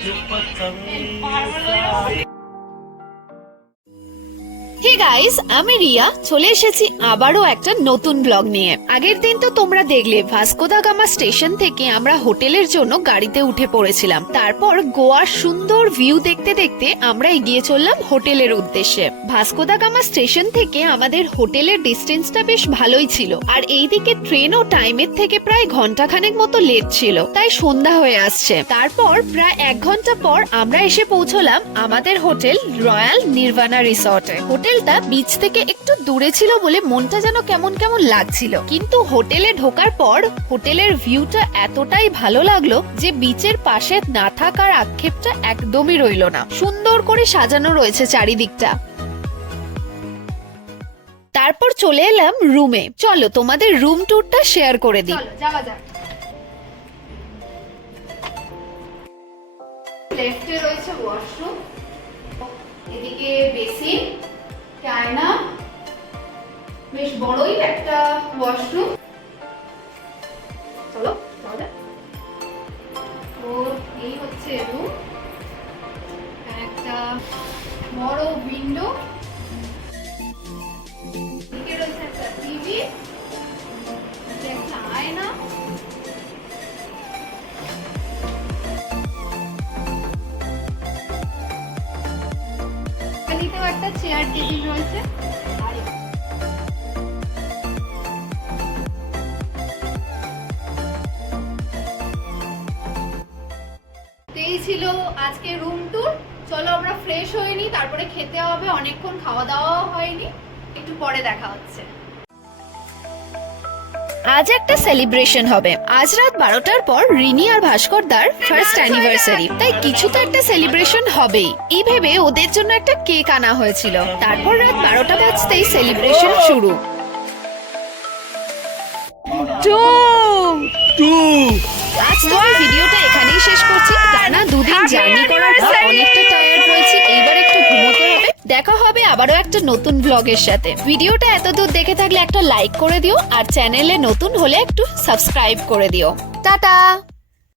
Hey guys, আমি রিয়া চলে এসেছি আবারও একটা নতুন ব্লগ নিয়ে। আগের দিন তো তোমরা দেখলে ভাস্কো দা গামা স্টেশন থেকে আমরা হোটেলের জন্য গাড়িতে উঠে পড়েছিলাম। তারপর গোয়ার সুন্দর ভিউ দেখতে দেখতে আমরা এগিয়ে চললাম হোটেলের উদ্দেশ্যে। ভাস্কো দা গামা স্টেশন থেকে আমাদের হোটেলের ডিস্টেন্সটা বেশ ভালোই ছিল, আর এইদিকে ট্রেনও টাইমের থেকে প্রায় ঘন্টাখানেক মতো লেট ছিল, তাই সন্ধ্যা হয়ে আসছে। তারপর প্রায় 1 ঘন্টা পর আমরা এসে পৌঁছলাম আমাদের হোটেল রয়্যাল নির্ভানা রিসর্টে। হোটেলটা বিচ থেকে একটু দূরে ছিল বলে মনটা যেন কেমন কেমন লাগছিল, কিন্তু হোটেলে ঢোকার পর হোটেলের ভিউটা এতটাই ভালো লাগলো যে বিচের পাশে না থাকার আক্ষেপটা একদমই রইল না। সুন্দর করে সাজানো রয়েছে চারিদিকটা। তারপর চলে এলাম রুমে। চলো তোমাদের রুম ট্যুরটা শেয়ার করে দিই। যাওয়া যাক। লেফটে রয়েছে ওয়াশরুম, এদিকে বেসিন, আয়না, বেশ বড়ই একটা ওয়াশরুম। চলো তাহলে তো এই হচ্ছে রুম। একটা বড় উইন্ডো, এদিকে রয়েছে একটা টিভি, একটা আয়না, এখানেও একটা চেয়ার টেবিল রয়েছে। এই ছিল আজকে রুম ট্যুর। চলো আমরা ফ্রেশ হয়ে নিই, তারপরে খেতে হবে, অনেকক্ষণ খাওয়া দাওয়াও হয়নি, একটু পরে দেখা হচ্ছে। আজ একটা সেলিব্রেশন হবে। আজ রাত 12টার পর রিনি আর ভাস্কর দার ফার্স্ট অ্যানিভার্সারি, তাই কিছু তো একটা সেলিব্রেশন হবেই। এই ভেবে ওদের জন্য একটা কেক আনা হয়েছিল। তারপর রাত 12টা বাজতেই সেলিব্রেশন শুরু। আজকে আমি ভিডিওটা এখানেই শেষ করছি। টানা 2 দিন জার্নি করার পর অনেকটা টায়ার্ড রয়েছি, এইবার একটু ঘুমোতে হবে। দেখা হবে আবারও একটা নতুন ব্লগের সাথে। ভিডিওটা এতদূর দেখে থাকলে একটা লাইক করে দিও, আর চ্যানেলে নতুন হলে একটু সাবস্ক্রাইব করে দিও। টাটা।